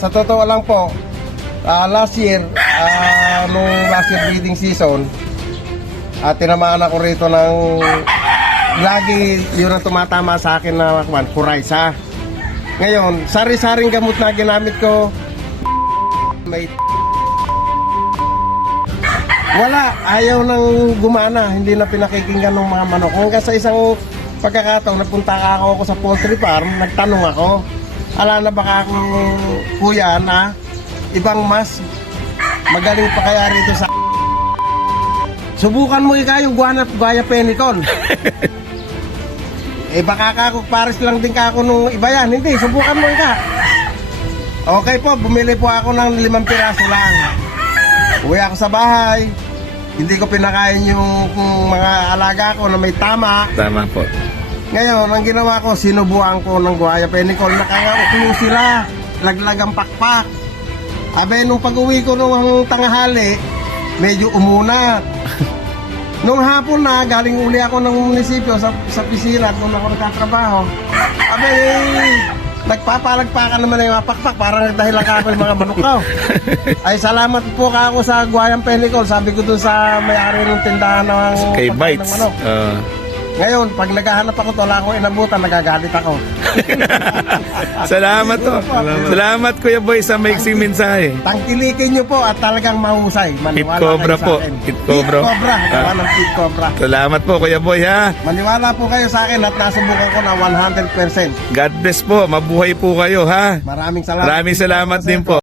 Sa totoo lang po, last year breeding season, tinamaan ako rito ng lagi yun ang tumatama sa akin na Coryza. Ngayon, sari-saring gamot na ginamit ko, may wala, ayaw nang gumana, hindi na pinakikinggan ng mga manok. Hanggang sa isang pagkakataon, nagpunta ako sa poultry farm, nagtanong ako, ala na baka akong kuya na ibang mas magaling pa kaya rito sa subukan mo yung guaya penicol. Baka ako pares lang din ka ako nung iba yan. Hindi, subukan mo ka. Okay po, bumili po ako ng 5 piraso lang. Uwi ako sa bahay, hindi ko pinakain yung mga alaga ko na may tama. Tama po. Ngayon, ang ginawa ko, sinubuan ko ng guaya penicol. Nakangauklong sila, laglagang pakpak. Abe, nung pag-uwi ko nung tanghali, medyo umuna. Nung hapon na, galing uli ako ng munisipyo sa pisina kung ako nagtatrabaho. Abe, nagpapalagpakan naman yung mga pakpak, parang dahil lang ako yung mga manok ko. Ay, salamat po ako sa guayang penicol. Sabi ko dun sa may-ari ng tindahan ng Kay pagkain Bites. ng manok. Ngayon, pag naghahanap ako, wala akong inabutan, nagagalit ako. Salamat to. Salamat Kuya Boy sa maiksing mensahe. Tangkilikin nyo po at talagang mahusay. Pit Maniwala Cobra kayo sa po. akin. Pit Cobra. Pit Cobra. Gawa ng Pit Cobra. Salamat po Kuya Boy ha. Maniwala po kayo sa akin at nasubukan ko na 100%. God bless po. Mabuhay po kayo ha. Maraming salamat. Maraming salamat din po.